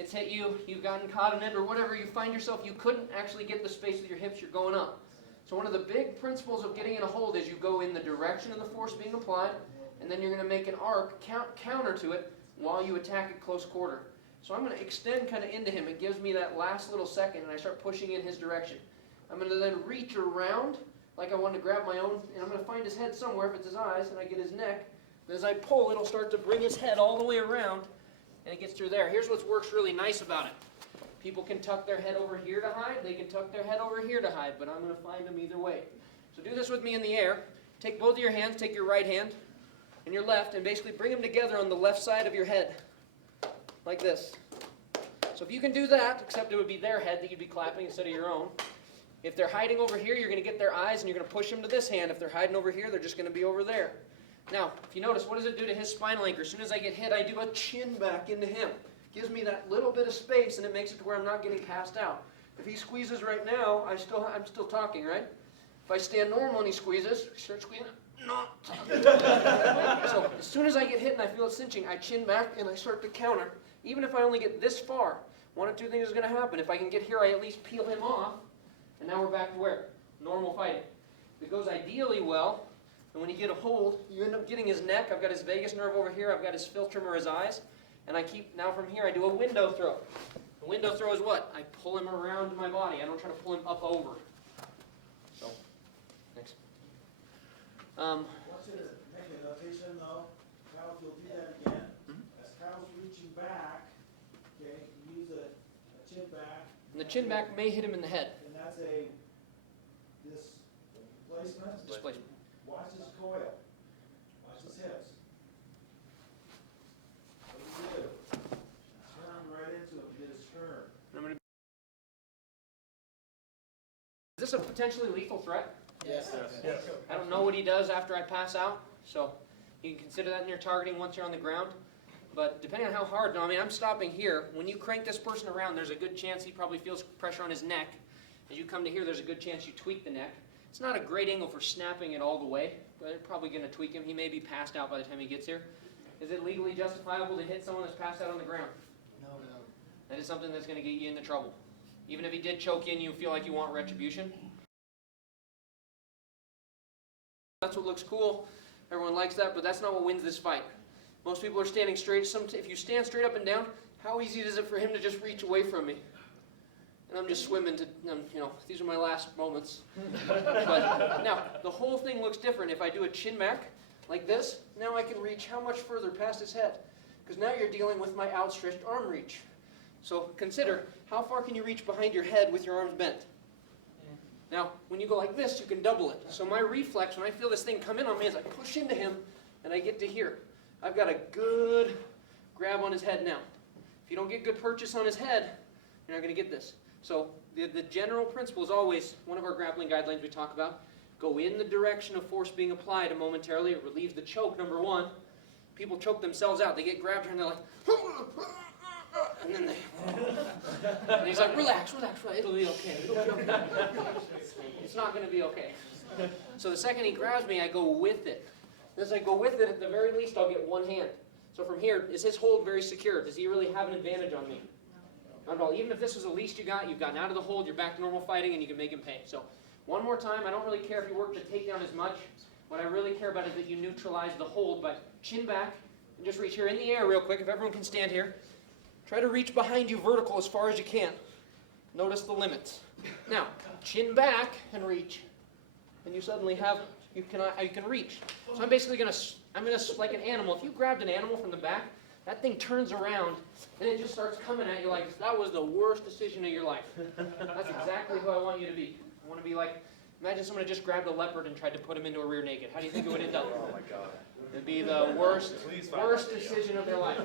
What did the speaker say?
it's hit you, you've gotten caught in it, or whatever, you find yourself, you couldn't actually get the space with your hips, you're going up. So one of the big principles of getting in a hold is you go in the direction of the force being applied, and then you're going to make an arc counter to it while you attack at close quarter. So I'm going to extend kind of into him. It gives me that last little second, and I start pushing in his direction. I'm going to then reach around like I want to grab my own, and I'm going to find his head somewhere, if it's his eyes, and I get his neck. And as I pull, it'll start to bring his head all the way around, and it gets through there. Here's what works really nice about it. People can tuck their head over here to hide. They can tuck their head over here to hide, but I'm going to find them either way. So do this with me in the air. Take both of your hands, take your right hand and your left, and basically bring them together on the left side of your head, like this. So if you can do that, except it would be their head that you'd be clapping instead of your own. If they're hiding over here, you're going to get their eyes, and you're going to push them to this hand. If they're hiding over here, they're just going to be over there. Now, if you notice, what does it do to his spinal anchor? As soon as I get hit, I do a chin back into him. Gives me that little bit of space, and it makes it to where I'm not getting passed out. If he squeezes right now, I'm still talking, right? If I stand normal and he squeezes, start squeezing, not talking. So as soon as I get hit and I feel it cinching, I chin back and I start to counter. Even if I only get this far, one of two things is going to happen. If I can get here, I at least peel him off, and now we're back to where? Normal fighting. If it goes ideally well, and when you get a hold, you end up getting his neck. I've got his vagus nerve over here. I've got his philtrum or his eyes. And I keep, now from here, I do a window throw. The window throw is what? I pull him around my body. I don't try to pull him up over. So, next. I want you to make a notation though. Kyle, if you'll do that again. As Kyle's reaching back, okay, you use a chin back. And the chin back may hit him in the head. And that's displacement. Displacement. Watch his coil. Watch his hips. What do you do? Turn right into him. Get his turn. Is this a potentially lethal threat? Yes. I don't know what he does after I pass out, so you can consider that in your targeting once you're on the ground. But depending on how hard, no, I mean, I'm stopping here. When you crank this person around, there's a good chance he probably feels pressure on his neck. As you come to here, there's a good chance you tweak the neck. It's not a great angle for snapping it all the way, but it's probably going to tweak him. He may be passed out by the time he gets here. Is it legally justifiable to hit someone that's passed out on the ground? No. That is something that's going to get you into trouble. Even if he did choke you and you feel like you want retribution. That's what looks cool. Everyone likes that, but that's not what wins this fight. Most people are standing straight. If you stand straight up and down, how easy is it for him to just reach away from me? And I'm just swimming to, these are my last moments. But now, the whole thing looks different. If I do a chin back like this, now I can reach how much further past his head? Because now you're dealing with my outstretched arm reach. So consider, how far can you reach behind your head with your arms bent? Now, when you go like this, you can double it. So my reflex, when I feel this thing come in on me, is I push into him, and I get to here. I've got a good grab on his head now. If you don't get good purchase on his head, you're not going to get this. So the general principle is always, one of our grappling guidelines we talk about, go in the direction of force being applied, and momentarily it relieves the choke, number one. People choke themselves out. They get grabbed here and they're like, and then and he's like, relax, it'll be okay. It's not going to be okay. So the second he grabs me, I go with it. As I go with it, at the very least, I'll get one hand. So from here, is his hold very secure? Does he really have an advantage on me? Not at all. Even if this was the least you got, you've gotten out of the hold, you're back to normal fighting, and you can make him pay. So one more time, I don't really care if you work the takedown as much. What I really care about is that you neutralize the hold by chin back, and just reach here in the air real quick, if everyone can stand here. Try to reach behind you vertical as far as you can. Notice the limits. Now, chin back and reach. And you suddenly have, you can reach. So I'm basically going to, like an animal. If you grabbed an animal from the back, that thing turns around, and it just starts coming at you like, that was the worst decision of your life. That's exactly who I want you to be. I want to be like, imagine someone had just grabbed a leopard and tried to put him into a rear naked. How do you think it would end up? Oh my God. It'd be the worst decision of their life.